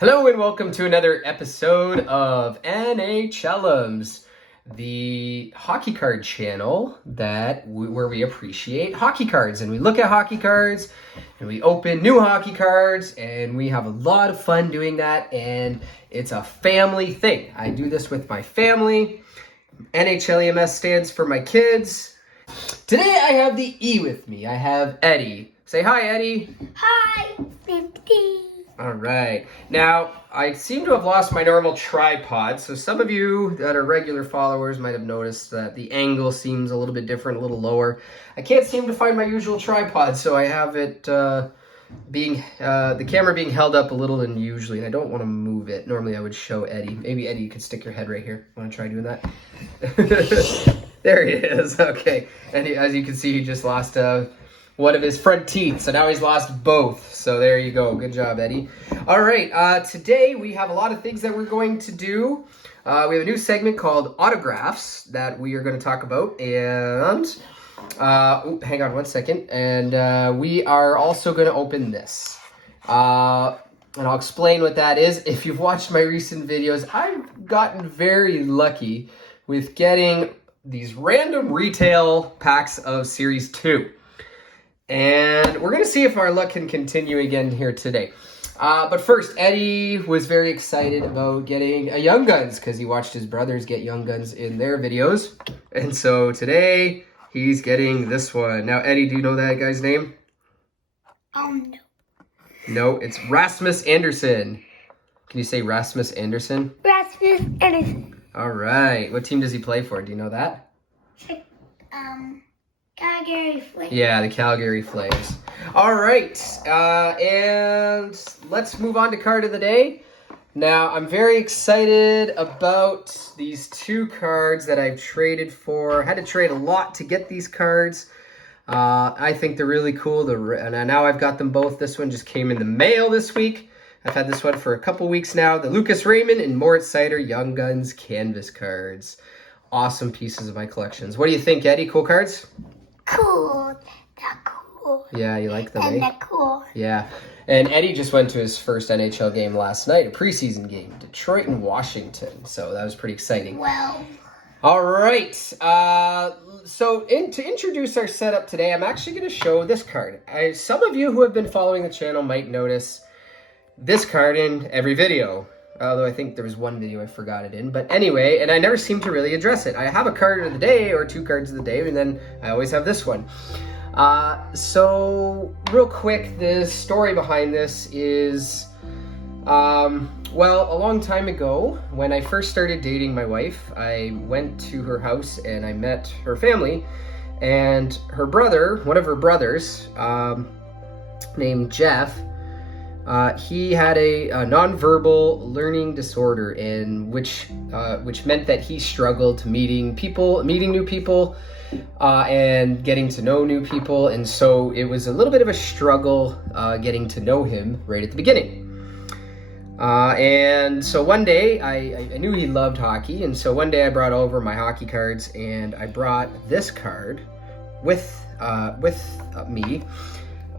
Hello and welcome to another episode of NHLEMS, the hockey card channel where we appreciate hockey cards and we look at hockey cards and we open new hockey cards and we have a lot of fun doing that, and it's a family thing. I do this with my family. NHLEMS stands for my kids. Today I have the E with me. I have Eddie. Say hi, Eddie. Hi, 50. All right. Now, I seem to have lost my normal tripod, so some of you that are regular followers might have noticed that the angle seems a little bit different, a little lower. I can't seem to find my usual tripod, so I have it the camera being held up a little unusually, and I don't want to move it. Normally I would show Eddie. Maybe Eddie, you could stick your head right here. Want to try doing that? There he is. Okay. And as you can see, he just lost one of his front teeth, so now he's lost both. So there you go. Good job, Eddie. All right, today we have a lot of things that we're going to do. We have a new segment called Autographs that we are going to talk about, and hang on one second. And we are also going to open this. And I'll explain what that is. If you've watched my recent videos, I've gotten very lucky with getting these random retail packs of Series 2. And we're going to see if our luck can continue again here today. But first, Eddie was very excited about getting a Young Guns because he watched his brothers get Young Guns in their videos. And so today, he's getting this one. Now, Eddie, do you know that guy's name? No. No, it's Rasmus Andersson. Can you say Rasmus Andersson? Rasmus Andersson. All right. What team does he play for? Do you know that? Calgary Flames. Yeah, the Calgary Flames. All right, and let's move on to card of the day. Now, I'm very excited about these two cards that I've traded for. I had to trade a lot to get these cards. I think they're really cool. And now I've got them both. This one just came in the mail this week. I've had this one for a couple weeks now. The Lucas Raymond and Moritz Seider Young Guns canvas cards. Awesome pieces of my collections. What do you think, Eddie? Cool cards? Cool. They're cool. Yeah, you like them, And eh? they're cool. Yeah. And Eddie just went to his first NHL game last night, a preseason game, Detroit and Washington. So that was pretty exciting. Well. All right. So to introduce our setup today, I'm actually going to show this card. Some of you who have been following the channel might notice this card in every video. Although I think there was one video I forgot it in. But anyway, and I never seem to really address it. I have a card of the day or two cards of the day, and then I always have this one. So real quick, the story behind this is, well, a long time ago, when I first started dating my wife, I went to her house and I met her family. And her brother, one of her brothers, named Jeff, he had a nonverbal learning disorder, which meant that he struggled to meeting new people, and getting to know new people, and so it was a little bit of a struggle getting to know him right at the beginning. And so one day, I knew he loved hockey, and so one day I brought over my hockey cards, and I brought this card with me.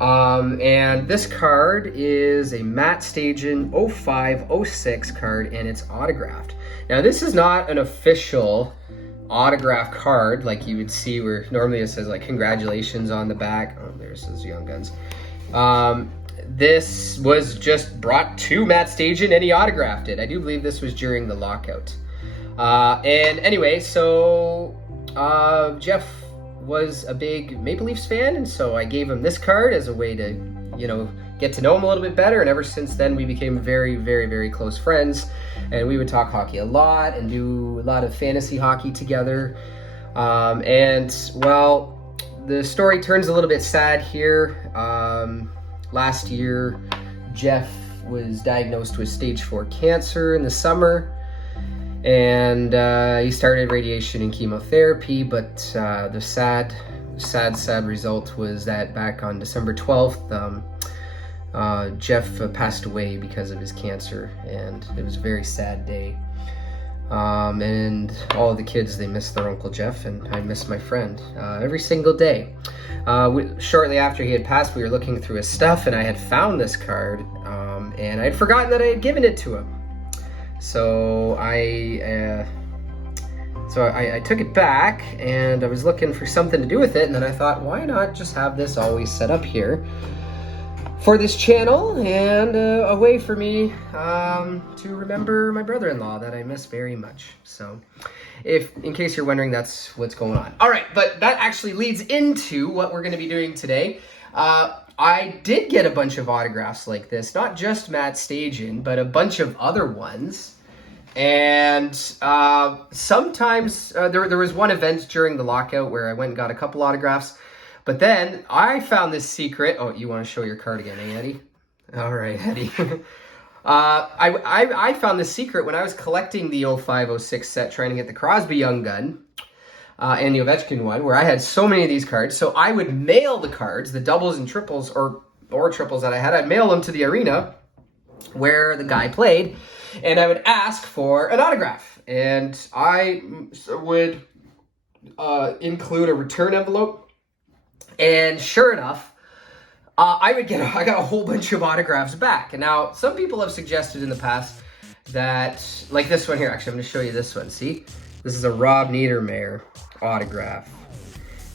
And this card is a Matt Stajan 05-06 card, and it's autographed. Now, this is not an official autograph card like you would see where normally it says like congratulations on the back. Oh, there's his Young Guns. This was just brought to Matt Stajan and he autographed it. I do believe this was during the lockout. And anyway, so Jeff was a big Maple Leafs fan, and so I gave him this card as a way to, get to know him a little bit better, and ever since then we became very, very, very close friends, and we would talk hockey a lot and do a lot of fantasy hockey together. And, well, the story turns a little bit sad here. Last year, Jeff was diagnosed with stage 4 cancer in the summer, and he started radiation and chemotherapy, but the sad result was that back on December 12th, Jeff passed away because of his cancer, and it was a very sad day. And all of the kids, they miss their Uncle Jeff, and I miss my friend every single day. Shortly after he had passed, we were looking through his stuff, and I had found this card, and I'd forgotten that I had given it to him. So I took it back, and I was looking for something to do with it, and then I thought, why not just have this always set up here for this channel, and a way for me to remember my brother-in-law that I miss very much. So in case you're wondering, that's what's going on. All right, but that actually leads into what we're going to be doing today. I did get a bunch of autographs like this, not just Matt Stajan, but a bunch of other ones. And sometimes there was one event during the lockout where I went and got a couple autographs. But then I found this secret. Oh, you want to show your card again, eh, Eddie? All right, Eddie. I found this secret when I was collecting the 05-06 set, trying to get the Crosby Young Gun and the Ovechkin one, where I had so many of these cards. So I would mail the cards, the doubles and triples, or triples that I had. I'd mail them to the arena where the guy played, and I would ask for an autograph. And I would include a return envelope. And sure enough, I got a whole bunch of autographs back. And now, some people have suggested in the past that, like this one here, actually, I'm going to show you this one. See? This is a Rob Niedermayer autograph.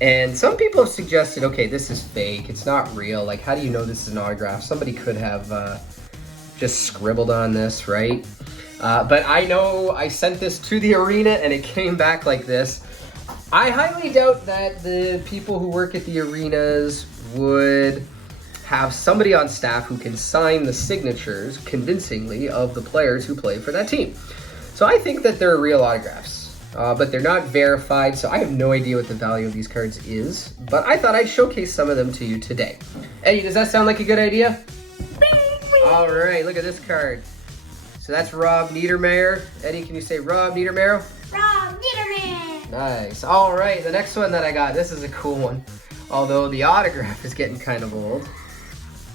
And some people have suggested, okay, this is fake. It's not real. Like, how do you know this is an autograph? Somebody could have just scribbled on this, right? But I know I sent this to the arena, and it came back like this. I highly doubt that the people who work at the arenas would have somebody on staff who can sign the signatures convincingly of the players who play for that team. So I think that they're real autographs, but they're not verified, so I have no idea what the value of these cards is, but I thought I'd showcase some of them to you today. Eddie, does that sound like a good idea? All right, look at this card. So that's Rob Niedermayer. Eddie, can you say Rob Niedermayer? Rob Niedermayer. Nice. All right, the next one that I got, this is a cool one, although the autograph is getting kind of old.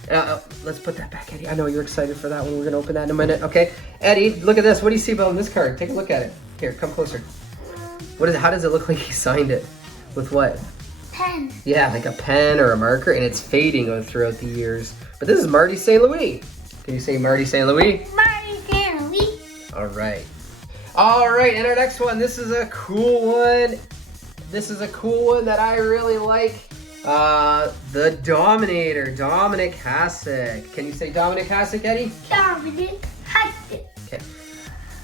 Let's put that back, Eddie. I know you're excited for that one. We're going to open that in a minute. Okay, Eddie, look at this. What do you see about this card? Take a look at it. Here, come closer. What is it? How does it look like he signed it? With what? Pen. Yeah, like a pen or a marker, and it's fading throughout the years. But this is Marty St. Louis. Can you say Marty St. Louis? Marty St. Louis. All right. All right, and our next one, this is a cool one. This is a cool one that I really like. The Dominator, Dominic Hasek. Can you say Dominic Hasek, Eddie? Dominic Hasek. Okay.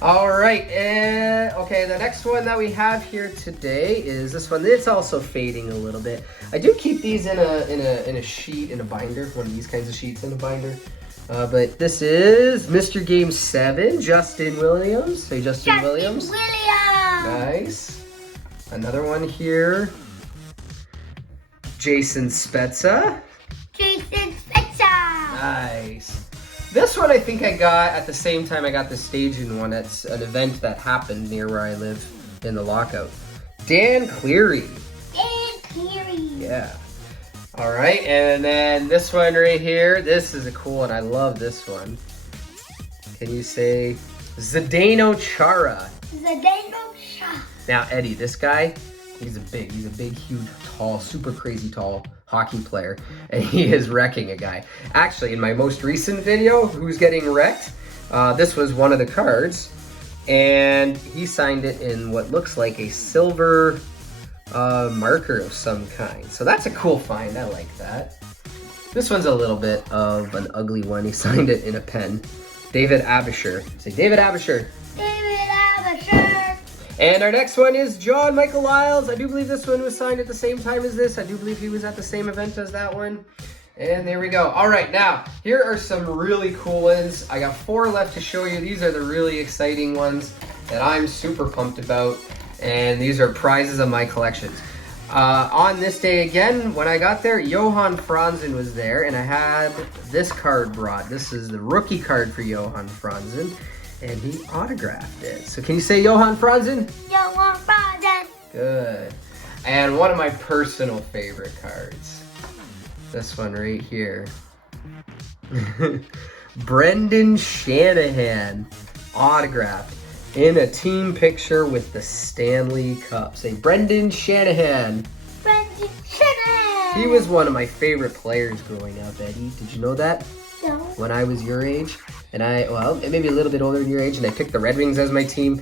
All right, and okay, the next one that we have here today is this one. It's also fading a little bit. I do keep these in a sheet, in a binder, one of these kinds of sheets in a binder. But this is Mr. Game 7, Justin Williams. Say Justin Williams. Nice. Another one here. Jason Spezza. Jason Spezza. Nice. This one I think I got at the same time I got the Stajan one. It's an event that happened near where I live in the lockout. Dan Cleary. Dan Cleary. Yeah. All right, and then this one right here. This is a cool one. I love this one. Can you say Zdeno Chara? Zdeno Chara. Now, Eddie, this guy, he's a big, huge, tall, super crazy tall hockey player, and he is wrecking a guy. Actually, in my most recent video, Who's Getting Wrecked, this was one of the cards, and he signed it in what looks like a silver marker of some kind. So that's a cool find. I like that. This one's a little bit of an ugly one. He signed it in a pen. David Abisher. Say David Abisher. David Abisher. And our next one is John Michael Lyles. I do believe this one was signed at the same time as this. I do believe he was at the same event as that one. And there we go. All right, now, here are some really cool ones. I got 4 left to show you. These are the really exciting ones that I'm super pumped about. And these are prizes of my collections. On this day again, when I got there, Johan Franzen was there, and I had this card brought. This is the rookie card for Johan Franzen, and he autographed it. So can you say Johan Franzen? Johan Franzen. Good. And one of my personal favorite cards. This one right here. Brendan Shanahan autographed in a team picture with the Stanley Cup. Say Brendan Shanahan. Brendan Shanahan. He was one of my favorite players growing up, Eddie. Did you know that? No. when I was your age, and maybe a little bit older than your age, and I picked the Red Wings as my team.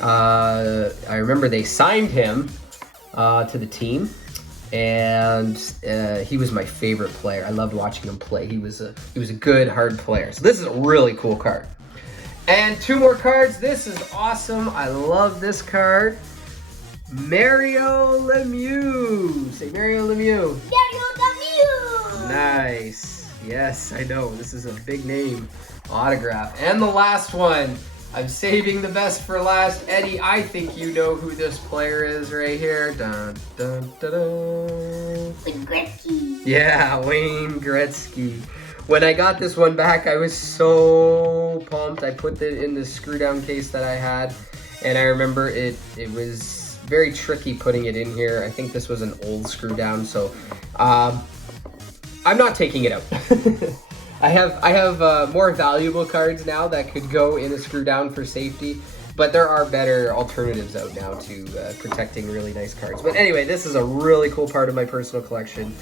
I remember they signed him to the team, and he was my favorite player. I loved watching him play. He was a good, hard player. So this is a really cool card. And 2 more cards. This is awesome. I love this card. Mario Lemieux. Say Mario Lemieux. Mario Lemieux. Nice. Yes, I know. This is a big name autograph. And the last one. I'm saving the best for last. Eddie, I think you know who this player is right here. Dun, dun, dun, dun. Wayne Gretzky. Yeah, Wayne Gretzky. When I got this one back, I was so pumped. I put it in the screw down case that I had, and I remember it was very tricky putting it in here. I think this was an old screw down, so I'm not taking it out. I have more valuable cards now that could go in a screw down for safety, but there are better alternatives out now to protecting really nice cards. But anyway, this is a really cool part of my personal collection,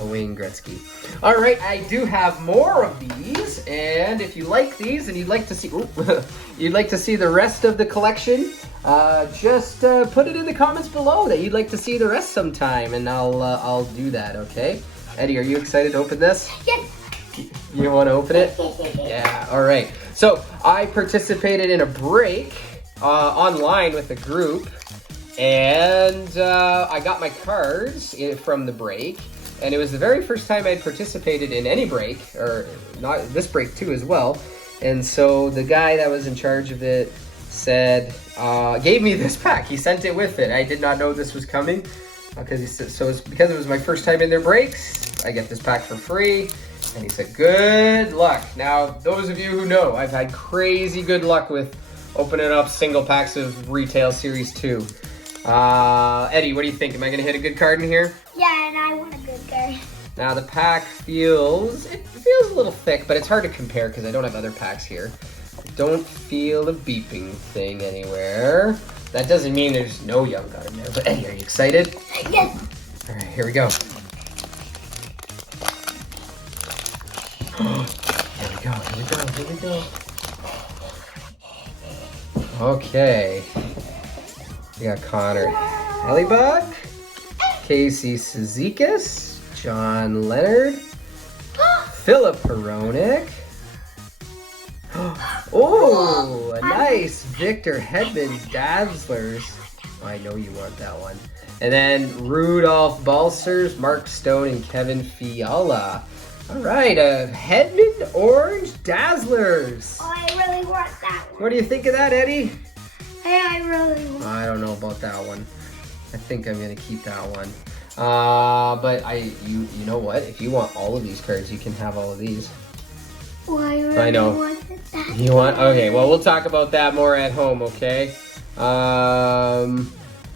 Wayne Gretzky. All right, I do have more of these, and if you like these and you'd like to see the rest of the collection, just put it in the comments below that you'd like to see the rest sometime, and I'll do that. Okay, Eddie, are you excited to open this? Yes. You want to open it? Yeah, all right. So I participated in a break online with a group, and I got my cards from the break, and it was the very first time I'd participated in any break, or not this break too as well. And so the guy that was in charge of it said, gave me this pack. He sent it with it. I did not know this was coming because because it was my first time in their breaks. I get this pack for free. And he said, good luck. Now, those of you who know, I've had crazy good luck with opening up single packs of Retail Series 2. Eddie, what do you think? Am I going to hit a good card in here? Yeah, and I want a good card. Now, the pack feels a little thick, but it's hard to compare because I don't have other packs here. I don't feel a beeping thing anywhere. That doesn't mean there's no Young Gun in there. But Eddie, are you excited? Yes. All right, here we go. Here we go. Okay. We got Connor Hellebuck, Casey Cizikas, John Leonard, Philip Hronek. Oh, a nice Victor Hedman Dazzlers. Oh, I know you want that one. And then Rudolph Balcers, Mark Stone, and Kevin Fiala. All right, a Hedman Orange Dazzlers. Oh, I really want that one. What do you think of that, Eddie? I really want. I don't know about that one. I think I'm gonna keep that one. But you know what? If you want all of these cards, you can have all of these. Oh, I really I know. wanted that. You want? Okay. Well, we'll talk about that more at home. Okay.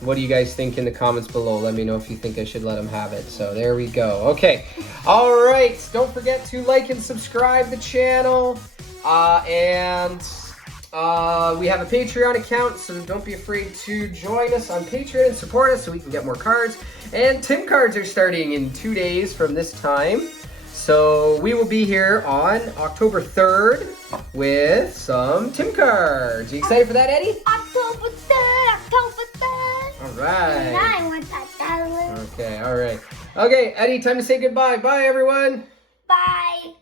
What do you guys think in the comments below? Let me know if you think I should let them have it. So there we go. Okay. All right. Don't forget to like and subscribe the channel. We have a Patreon account, so don't be afraid to join us on Patreon and support us so we can get more cards. And Tim cards are starting in 2 days from this time. So we will be here on October 3rd with some Tim cards. You excited for that, Eddie? October 3rd, October 3rd. All right. And I want that Dazzler. Okay, all right. Okay, Eddie, time to say goodbye. Bye, everyone. Bye.